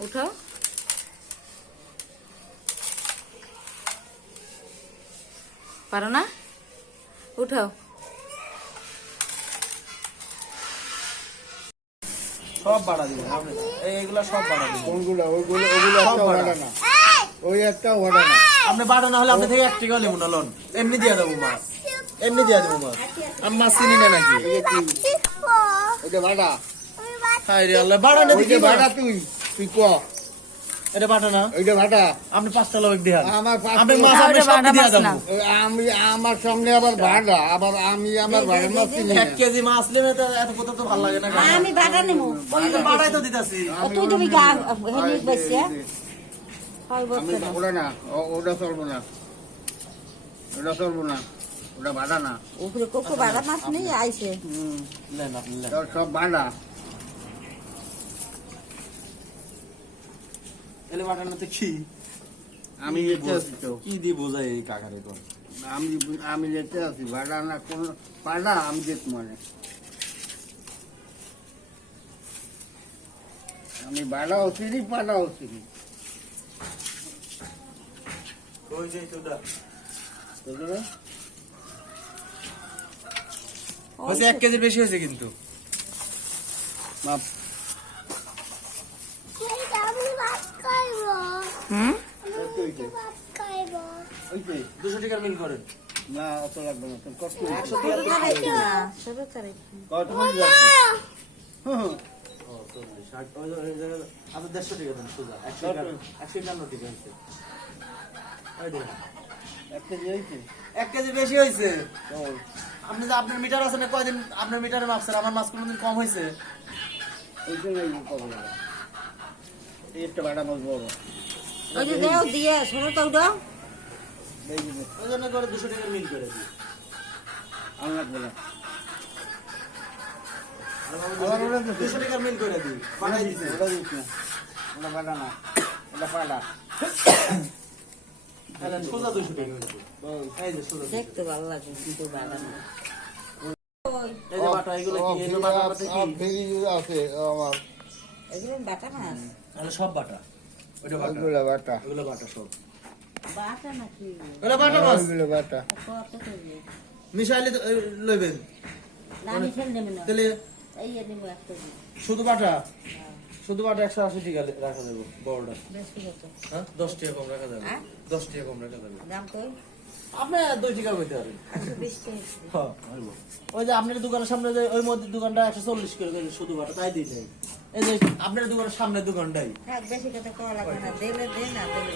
উঠাও। পারো না? উঠাও। সব বাড়া দিবেন আপনি এই- এইগুলা সব বাড়া দিবেন কোনগুলো? ওইগুলো ওগুলো সব একটা বাড়া। না। ওই একটা না। আপনি বাড়া না হলে আপনি থেকে এক টাকা লেবু না লোন। এমনি দিয়ে দেবো মাছ। এমনি দিয়ে দেবো মাছ। আমি মাছ চিনি না নাকি? ভাড়া হাই রে আল্লাহ বাড়া না দেখি ভাড়া তুই। তুই ক। এটা বাটা না? ওইটা ভাড়া আপনি পাঁচটা লোক দিয়ে আমার আপনি মাছ আপনি বাটা দিয়ে না। ওই আমি আমার সামনে আবার ভাড়া আবার আমি আমার ভাড়া মাছ কিনি না। কেজি মাছ নেবে তো এত কত তো ভালো লাগে না। না, আমি বাটা নেব বাড়াই তো দিতেছি। তুই তুমি গা হেনি বসে আমি ওটা না ওটা চলবো না। ওটা চলবো না ওটা ভাড়া না। উপরে কোকো বাটা মাছ নেই আইছে। নেন আপনি নেন। সব ভাড়া এলে বাটানোতে কি? আমি তো। কি দিয়ে বোঝায় এই কাকারে কোন আমি আমি যেতে আছি ভাড়া না কোন পাড়া আমি যেত মানে। আমি ভাড়াও চিনি পাড়াও চিনি। ওই যে তোটা বুঝলে হয়েছে এক কেজির বেশি হয়েছে কিন্তু। মাপ হয়েছে। এক কেজি বেশি হয়েছে আপনি যে আপনার মিটার আছে না কয়দিন আপনার মিটারে মাপছেন আমার মাছ কোনোদিন কম হয়েছে জন্য এই একটা ভাড়া মাছ বড় ওই যে দেও দিয়ে ষোলো তো দাও। ওই জন্য করে দুশো টাকার মিল করে দিই আমার দুশো টাকার মিল করে দিই পাঠাই ওটা না ওটা ওটা সোজা দুশো টাকা। দেখতে ভালো লাগে কিন্তু বাটা না এই এগুলো বাটা বাটা কি আছে আমার এগুলো বাটা মাছ? তাহলে সব বাটা। ওইটা বাটা। বাটা। ওগুলো বাটা সব। বাটা নাকি? ওগুলো বাটা মাছ ওইগুলো বাটা। মিশাইলে লইবেন। না আমি ফেল না। তাহলে এই যে একটা শুধু বাটা? শুধু বাটা একশো আশি টাকা রাখা যাবে বড়টা। হ্যাঁ? দশ টাকা কম রাখা যাবে। হ্যাঁ? দশ টাকা কম রাখা যাবে। দাম তো আপনি দুই টাকা কইতে পারেন। হ্যাঁ, ওই যে আপনার দোকানের সামনে যে ওই মধ্যে দোকানটা একশো চল্লিশ করে করে শুধু বাটা তাই দিয়ে যাই এই যে আপনার দোকানের সামনে দোকানটাই। থাক বেশি কথা কওয়া লাগবে না। দেলে দে না দেলে